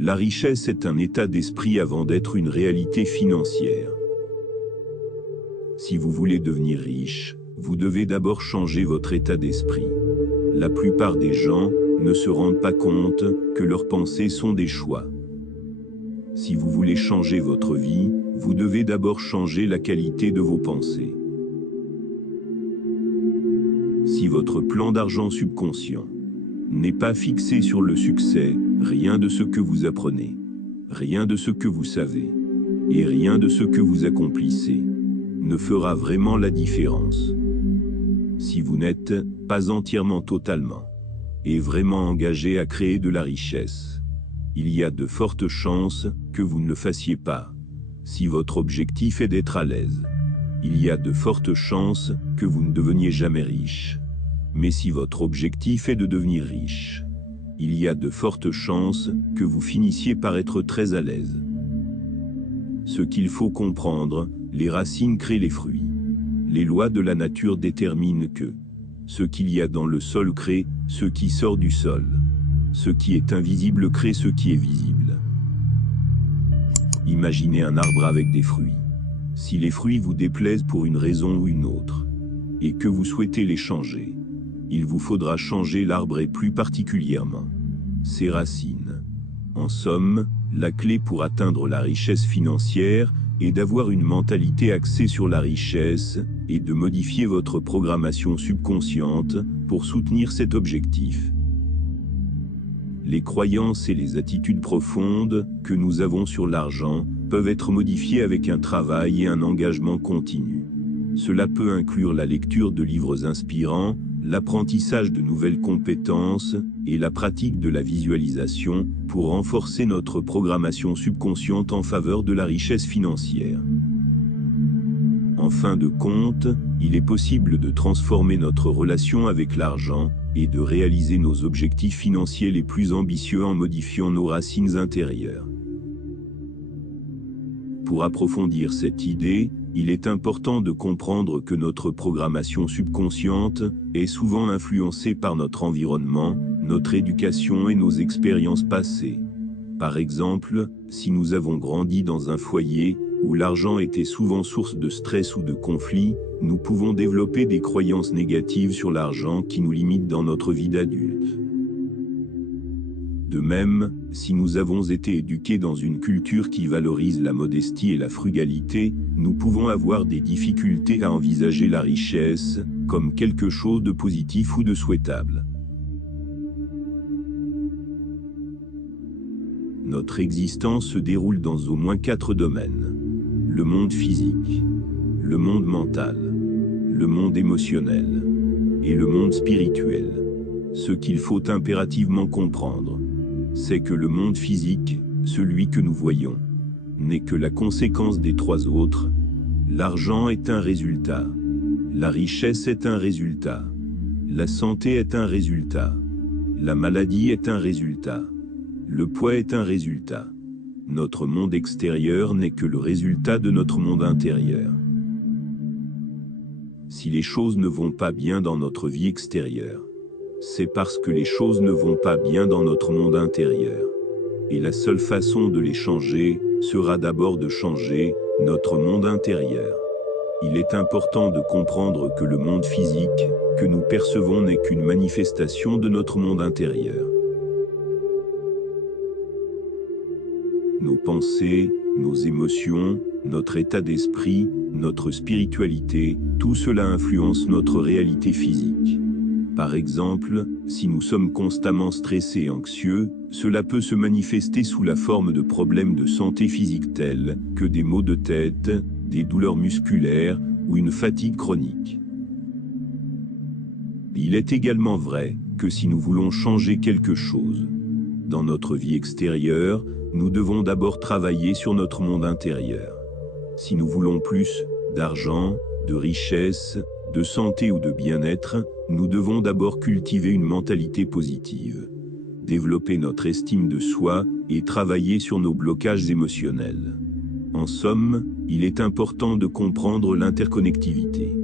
La richesse est un état d'esprit avant d'être une réalité financière. Si vous voulez devenir riche, vous devez d'abord changer votre état d'esprit. La plupart des gens ne se rendent pas compte que leurs pensées sont des choix. Si vous voulez changer votre vie, vous devez d'abord changer la qualité de vos pensées. Si votre plan d'argent subconscient n'est pas fixé sur le succès, rien de ce que vous apprenez, rien de ce que vous savez, et rien de ce que vous accomplissez ne fera vraiment la différence. Si vous n'êtes pas entièrement, totalement et vraiment engagé à créer de la richesse, il y a de fortes chances que vous ne le fassiez pas. Si votre objectif est d'être à l'aise, il y a de fortes chances que vous ne deveniez jamais riche. Mais si votre objectif est de devenir riche, il y a de fortes chances que vous finissiez par être très à l'aise. Ce qu'il faut comprendre, les racines créent les fruits. Les lois de la nature déterminent que ce qu'il y a dans le sol crée ce qui sort du sol. Ce qui est invisible crée ce qui est visible. Imaginez un arbre avec des fruits. Si les fruits vous déplaisent pour une raison ou une autre, et que vous souhaitez les changer, il vous faudra changer l'arbre et plus particulièrement ses racines. En somme, la clé pour atteindre la richesse financière est d'avoir une mentalité axée sur la richesse et de modifier votre programmation subconsciente pour soutenir cet objectif. Les croyances et les attitudes profondes que nous avons sur l'argent peuvent être modifiées avec un travail et un engagement continu. Cela peut inclure la lecture de livres inspirants, l'apprentissage de nouvelles compétences et la pratique de la visualisation pour renforcer notre programmation subconsciente en faveur de la richesse financière. En fin de compte, il est possible de transformer notre relation avec l'argent et de réaliser nos objectifs financiers les plus ambitieux en modifiant nos racines intérieures. Pour approfondir cette idée, il est important de comprendre que notre programmation subconsciente est souvent influencée par notre environnement, notre éducation et nos expériences passées. Par exemple, si nous avons grandi dans un foyer où l'argent était souvent source de stress ou de conflit, nous pouvons développer des croyances négatives sur l'argent qui nous limitent dans notre vie d'adulte. De même, si nous avons été éduqués dans une culture qui valorise la modestie et la frugalité, nous pouvons avoir des difficultés à envisager la richesse comme quelque chose de positif ou de souhaitable. Notre existence se déroule dans au moins 4 domaines. Le monde physique, le monde mental, le monde émotionnel et le monde spirituel. Ce qu'il faut impérativement comprendre, c'est que le monde physique, celui que nous voyons, n'est que la conséquence des 3 autres. L'argent est un résultat, la richesse est un résultat, la santé est un résultat, la maladie est un résultat, le poids est un résultat. Notre monde extérieur n'est que le résultat de notre monde intérieur. Si les choses ne vont pas bien dans notre vie extérieure, c'est parce que les choses ne vont pas bien dans notre monde intérieur. Et la seule façon de les changer sera d'abord de changer notre monde intérieur. Il est important de comprendre que le monde physique que nous percevons n'est qu'une manifestation de notre monde intérieur. Nos pensées, nos émotions, notre état d'esprit, notre spiritualité, tout cela influence notre réalité physique. Par exemple, si nous sommes constamment stressés et anxieux, cela peut se manifester sous la forme de problèmes de santé physique tels que des maux de tête, des douleurs musculaires ou une fatigue chronique. Il est également vrai que si nous voulons changer quelque chose dans notre vie extérieure, nous devons d'abord travailler sur notre monde intérieur. Si nous voulons plus d'argent, de richesse, de santé ou de bien-être, nous devons d'abord cultiver une mentalité positive, développer notre estime de soi et travailler sur nos blocages émotionnels. En somme, il est important de comprendre l'interconnectivité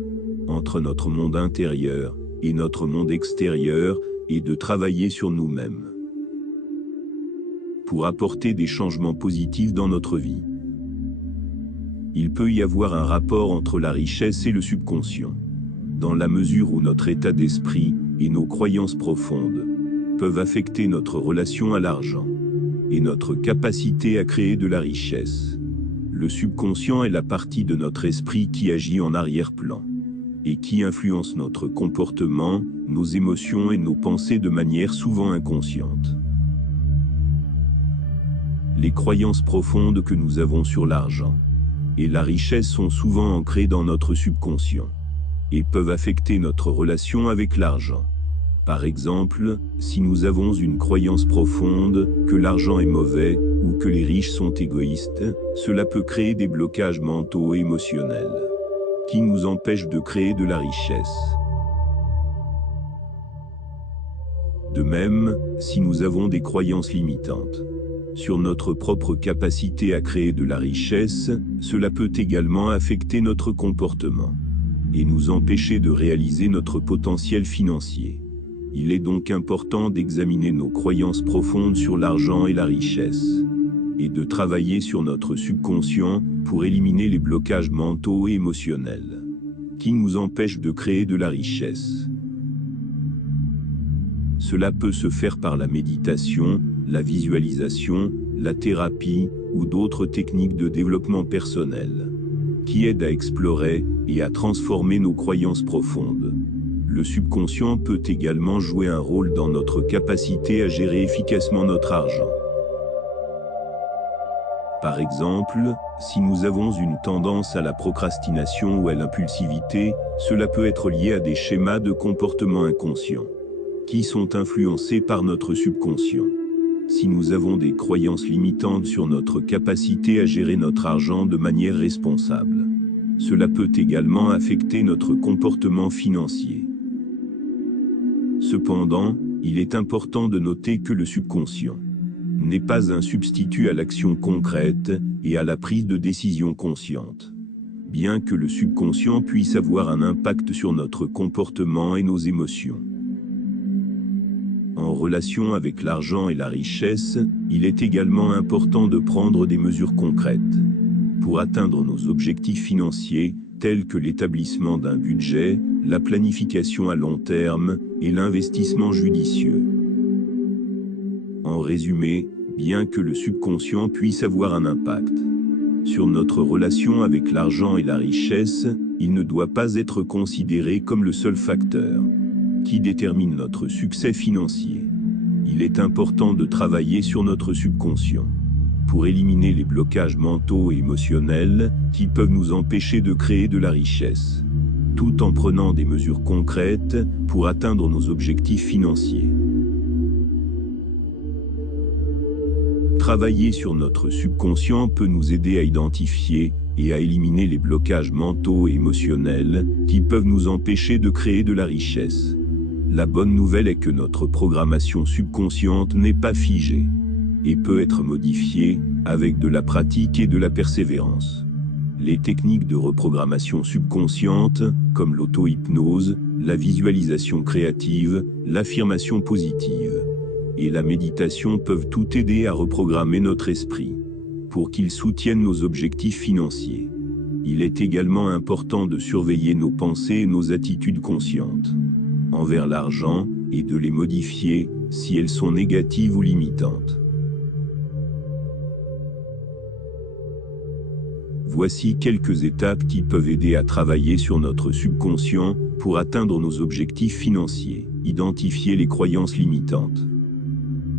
entre notre monde intérieur et notre monde extérieur et de travailler sur nous-mêmes. pour apporter des changements positifs dans notre vie. Il peut y avoir un rapport entre la richesse et le subconscient, dans la mesure où notre état d'esprit et nos croyances profondes peuvent affecter notre relation à l'argent et notre capacité à créer de la richesse. Le subconscient est la partie de notre esprit qui agit en arrière-plan et qui influence notre comportement, nos émotions et nos pensées de manière souvent inconsciente. Les croyances profondes que nous avons sur l'argent et la richesse sont souvent ancrées dans notre subconscient et peuvent affecter notre relation avec l'argent. Par exemple, si nous avons une croyance profonde que l'argent est mauvais ou que les riches sont égoïstes, cela peut créer des blocages mentaux et émotionnels qui nous empêchent de créer de la richesse. De même, si nous avons des croyances limitantes sur notre propre capacité à créer de la richesse, cela peut également affecter notre comportement et nous empêcher de réaliser notre potentiel financier. Il est donc important d'examiner nos croyances profondes sur l'argent et la richesse, et de travailler sur notre subconscient pour éliminer les blocages mentaux et émotionnels qui nous empêchent de créer de la richesse. Cela peut se faire par la méditation, la visualisation, la thérapie ou d'autres techniques de développement personnel qui aident à explorer et à transformer nos croyances profondes. Le subconscient peut également jouer un rôle dans notre capacité à gérer efficacement notre argent. Par exemple, si nous avons une tendance à la procrastination ou à l'impulsivité, cela peut être lié à des schémas de comportement inconscients qui sont influencés par notre subconscient. Si nous avons des croyances limitantes sur notre capacité à gérer notre argent de manière responsable, cela peut également affecter notre comportement financier. Cependant, il est important de noter que le subconscient n'est pas un substitut à l'action concrète et à la prise de décision consciente. Bien que le subconscient puisse avoir un impact sur notre comportement et nos émotions. En relation avec l'argent et la richesse, il est également important de prendre des mesures concrètes pour atteindre nos objectifs financiers, tels que l'établissement d'un budget, la planification à long terme et l'investissement judicieux. En résumé, bien que le subconscient puisse avoir un impact sur notre relation avec l'argent et la richesse, il ne doit pas être considéré comme le seul facteur qui détermine notre succès financier. Il est important de travailler sur notre subconscient pour éliminer les blocages mentaux et émotionnels qui peuvent nous empêcher de créer de la richesse, tout en prenant des mesures concrètes pour atteindre nos objectifs financiers. Travailler sur notre subconscient peut nous aider à identifier et à éliminer les blocages mentaux et émotionnels qui peuvent nous empêcher de créer de la richesse. La bonne nouvelle est que notre programmation subconsciente n'est pas figée et peut être modifiée avec de la pratique et de la persévérance. Les techniques de reprogrammation subconsciente, comme l'auto-hypnose, la visualisation créative, l'affirmation positive et la méditation peuvent tout aider à reprogrammer notre esprit pour qu'il soutienne nos objectifs financiers. Il est également important de surveiller nos pensées et nos attitudes conscientes envers l'argent et de les modifier si elles sont négatives ou limitantes. Voici quelques étapes qui peuvent aider à travailler sur notre subconscient pour atteindre nos objectifs financiers. Identifier les croyances limitantes.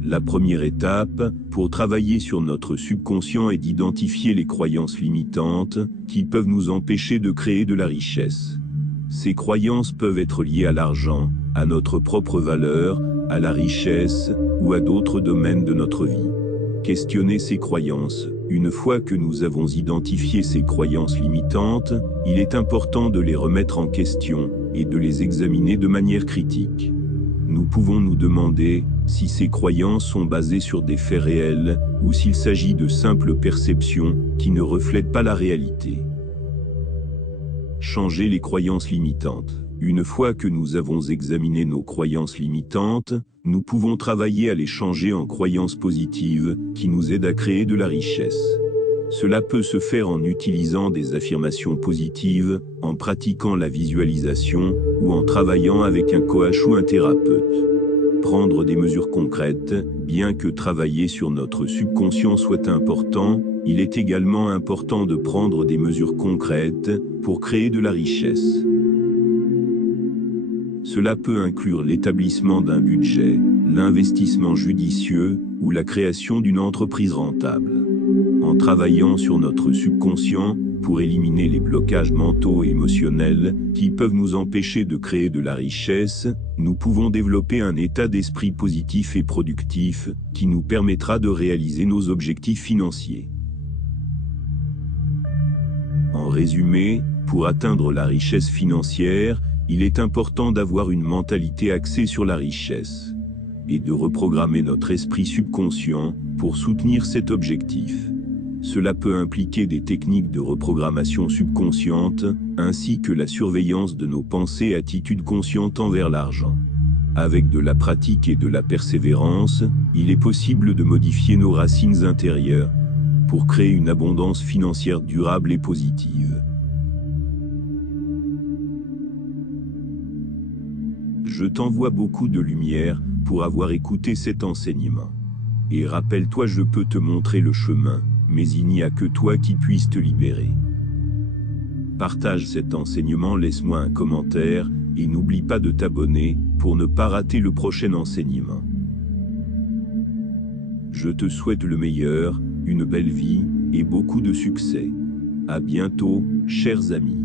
La première étape pour travailler sur notre subconscient est d'identifier les croyances limitantes qui peuvent nous empêcher de créer de la richesse. Ces croyances peuvent être liées à l'argent, à notre propre valeur, à la richesse ou à d'autres domaines de notre vie. Questionner ces croyances. Une fois que nous avons identifié ces croyances limitantes, il est important de les remettre en question et de les examiner de manière critique. Nous pouvons nous demander si ces croyances sont basées sur des faits réels ou s'il s'agit de simples perceptions qui ne reflètent pas la réalité. Changer les croyances limitantes. Une fois que nous avons examiné nos croyances limitantes, nous pouvons travailler à les changer en croyances positives qui nous aident à créer de la richesse. Cela peut se faire en utilisant des affirmations positives, en pratiquant la visualisation ou en travaillant avec un coach ou un thérapeute. Prendre des mesures concrètes, bien que travailler sur notre subconscient soit important, il est également important de prendre des mesures concrètes pour créer de la richesse. Cela peut inclure l'établissement d'un budget, l'investissement judicieux ou la création d'une entreprise rentable. En travaillant sur notre subconscient pour éliminer les blocages mentaux et émotionnels qui peuvent nous empêcher de créer de la richesse, nous pouvons développer un état d'esprit positif et productif qui nous permettra de réaliser nos objectifs financiers. En résumé, pour atteindre la richesse financière, il est important d'avoir une mentalité axée sur la richesse et de reprogrammer notre esprit subconscient pour soutenir cet objectif. Cela peut impliquer des techniques de reprogrammation subconsciente, ainsi que la surveillance de nos pensées et attitudes conscientes envers l'argent. Avec de la pratique et de la persévérance, il est possible de modifier nos racines intérieures pour créer une abondance financière durable et positive. Je t'envoie beaucoup de lumière pour avoir écouté cet enseignement. Et rappelle-toi, je peux te montrer le chemin, mais il n'y a que toi qui puisses te libérer. Partage cet enseignement, laisse-moi un commentaire, et n'oublie pas de t'abonner pour ne pas rater le prochain enseignement. Je te souhaite le meilleur, une belle vie, et beaucoup de succès. À bientôt, chers amis.